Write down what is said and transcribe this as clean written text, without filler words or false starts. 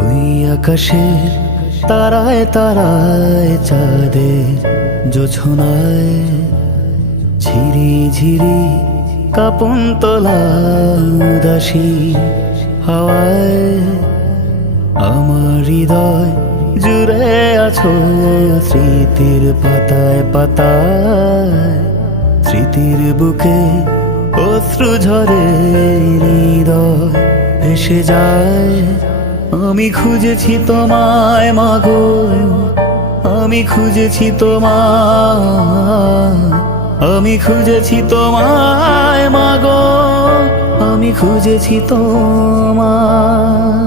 ওই আকাশের তারায় তারায় চাঁদের জোছনায় ঝিরি ঝিরি কাপন তোলা উদাসী হাওয়ায় আমার হৃদয় জুড়ে আছো স্মৃতির পাতায় পাতায়, স্মৃতির বুকে অশ্রু ঝরে হৃদয় ভেসে যায়। আমি খুঁজেছি তোমায় মাগো, আমি খুঁজেছি তোমায়, আমি খুঁজেছি তোমায় মাগো, আমি খুঁজেছি তোমায়।